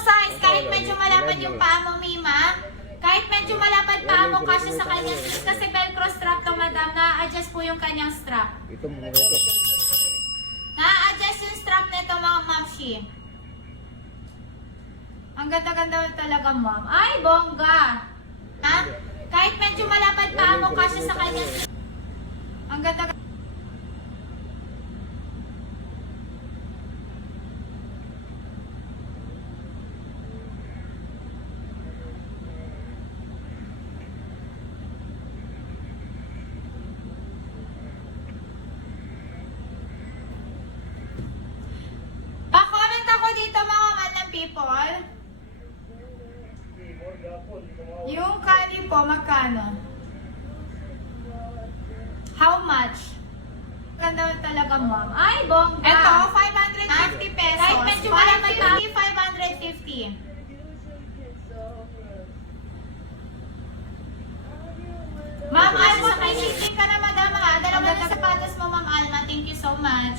size, kahit medyo malapad yung paa mo, Mima. Kahit medyo malapad paa mo, kasi sa kanyang shoes. Kasi velcro strap to, madam. Na-adjust po yung kanyang strap. Ito mga ito. Na-adjust yung strap nito, mga mamshi. Ang ganda-ganda talaga, ma'am. Ay, bongga. Ha? Kahit medyo malapad paa mo, kasi sa kanyang shoes. Ang ganda. Pa-comment ako dito, mga madam people. Yung kali po, magkano? How much? Ganda talaga, ma'am. Ay, bongga. Ito, 550 pesos. Kahit medyo malapad pa, 550. Ma'am Alma, may shipping ka na, madam. Dalawa na sapatos mo, ma'am Alma. Thank you so much.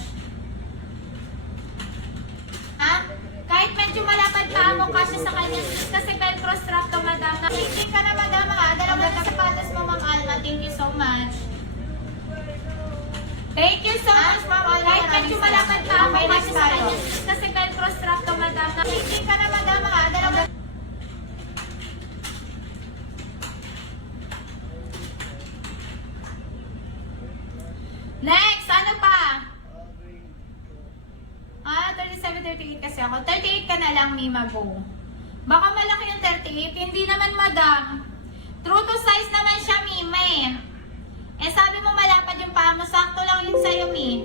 Ha? Kahit medyo malapad pa mo kasi sa kanya, kasi velcro strap to, madam. Shipping ka na, madam. Dalawa na sapatos mo, ma'am Alma. Thank you so much. Thank you so much, ma'am Alma. Kahit medyo malapad pa mo kasi sa kanya, kasi velcro strap to, madam. Shipping ka na, madam. Dalawa. Next, ano pa? 37, 38 kasi ako. 38 ka na lang, Mima, go. Baka malaki yung 38. Hindi naman, madam. True to size naman siya, Mima, eh. Eh, sabi mo malapad yung paa mo. Sakto lang yun sa'yo, Mi.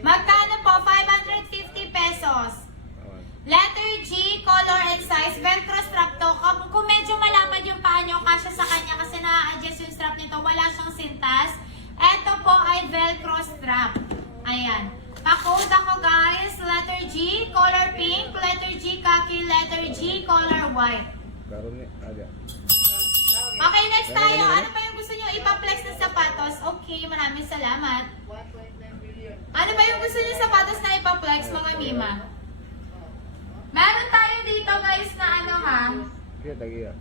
Magkano po? 550 pesos. Letter G, color and size. Velcro strap to. Kung medyo malapad yung paa nyo, kasya sa kanya kasi na-adjust yung strap nito. Wala siyang sintas. Ito po ay velcro strap. Ayan. Pa-code ako, guys. Letter G, color pink. Letter G, khaki. Letter G, color white. Karoon aga. Okay, next tayo. Ano pa yung gusto nyo ipa-flex na sapatos? Okay, maraming salamat. Ano ba yung gusto nyo sapatos na ipa-flex, mga Mima? Meron tayo dito, guys, na ano, ha? Kaya tagiya.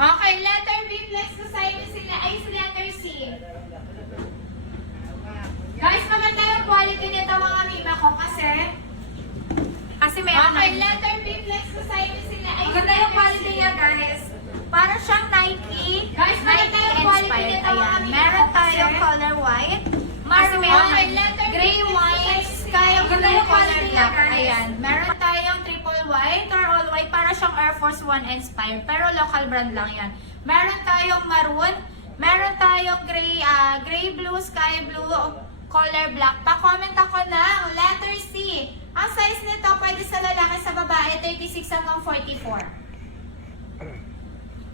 Okay, letter B, flex ko sa'yo sila, ay si letter C. Guys, maganda yung quality nito, mga Mima ko, kasi meron okay, letter B, flex ko sa'yo sila, ay maganda yung quality niya, guys. Para siyang Nike. Guys, maganda yung quality nito, mga Mima. Meron tayong color white. Maroon, gray white, sky blue, color black. Ayan. Meron tayong triple white or all white. Para siyang Air Force One inspired. Pero local brand lang yan. Meron tayong maroon. Meron tayong gray blue, sky blue, color black. Pa-comment ako na letter C. Ang size nito pwede sa lalaki, sa babae, 36 hanggang 44.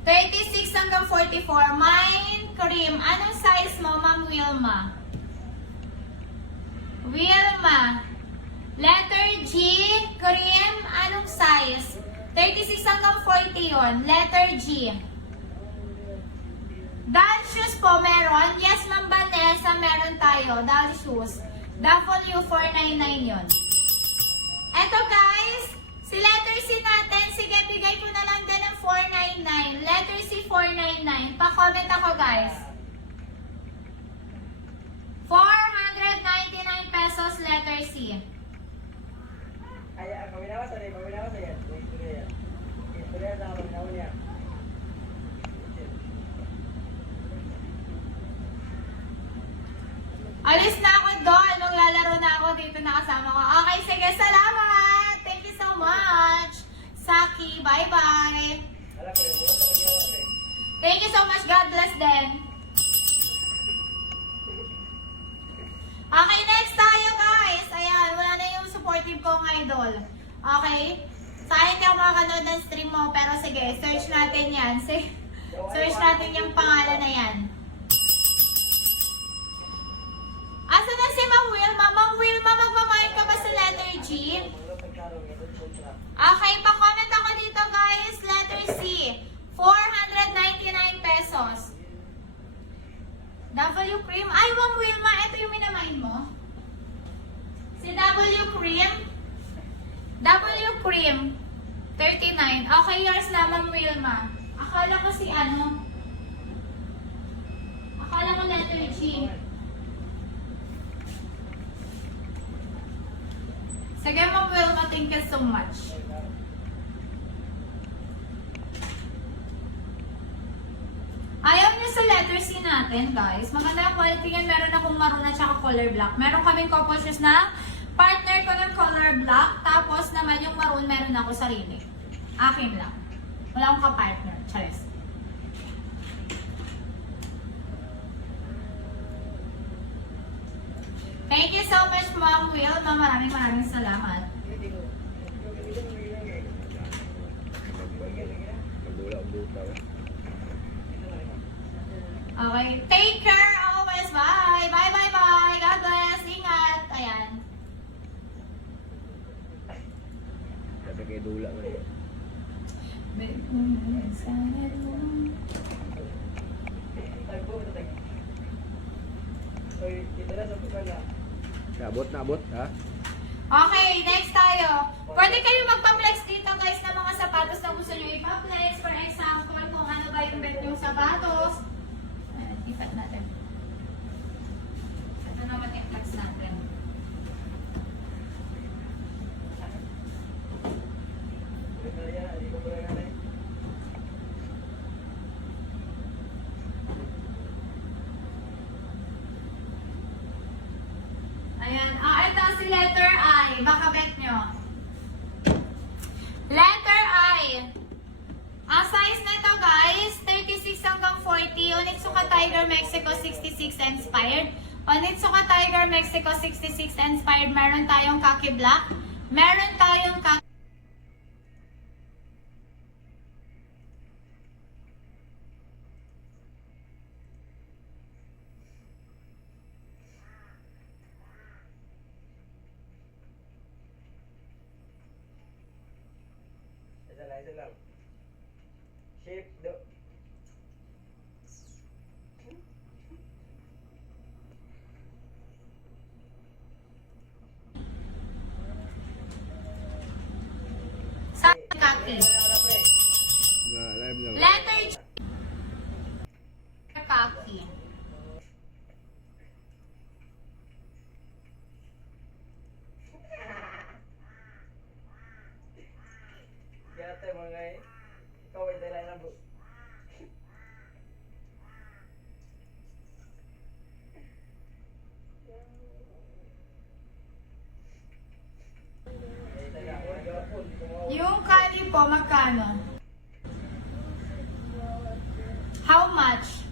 36 hanggang 44. Mine cream. Anong size mo, Ma'am Wilma? Wilma. Letter G, cream, anong size? 36 hanggang 40 yun. Letter G. Doll shoes po meron. Yes, Ma'am Vanessa, meron tayo. Doll shoes. W499 yun. Eto, guys. Si letter C natin. Sige, bigay ko na lang din ng 499. Letter C, 499. Pa-comment ako, guys. 499 pesos, letter C. Alis na ako doon. Maglalaro na ako dito na kasama ko. Okay, sige. Salamat. Thank you so much. Saki, bye-bye. Thank you so much. God bless them. Okay, next tayo, guys. Ayan, wala na yung supportive kong idol. Okay? Sayang hindi ako makakanood ng stream mo, pero sige, search natin yan. Search natin akin yung pangalan na yan. Asa na si Ma'am Wilma? Ma'am Wilma, magmamahin ka ba sa letter G? Okay, pa-comment ako dito guys. Letter C. 499 pesos. W cream. Ay, Ma'am Wilma, ito yung minamain mo. Si W cream. W cream. 39. Okay, yours na, Ma'am Wilma. Akala ko si ano. Akala ko letter G. Sige, Ma'am Wilma, thank you so much. Ayaw niyo sa letter C natin, guys. Maganda ang quality yan. Meron akong maroon at saka color black. Meron kaming couple shoes na partner ko ng color black. Tapos naman yung maroon, meron ako sarili. Akin lang. Wala akong ka-partner. Charis. Thank you so much, Ma'am Wilma. Maraming salamat. Magdula ang buta. Okay. Take care always. Bye. Bye, bye, bye. God bless. Ingat. Ayan. Kasi kay dula mo eh. Abot, ha? Okay, next tayo. Pwede kayo magpa-flex dito guys ng mga sapatos na gusto nyo ipa-flex. For example, kung ano ba yung bet yung sapatos. Ipat natin. Ito naman yung flex natin. Ayan. Ito si letter I. Baka bet nyo. Letter I. Ang size nito guys, 36 hanggang 40. Onitsuka Tiger Mexico 66 inspired. Onitsuka Tiger Mexico 66 inspired. Meron tayong khaki black. Meron tayong khaki. Isa lang. Shape do. Sa khaki. Na, live na. Letter J. Khaki. Kaya tayo mga ikaw ay dala na bu. Yung kali po, magkano? How much?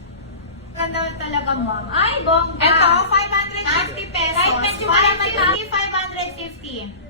Ganda talaga, ma'am. Ay, bongga. Ito, 550 pesos. Kahit medyo malaki, 550.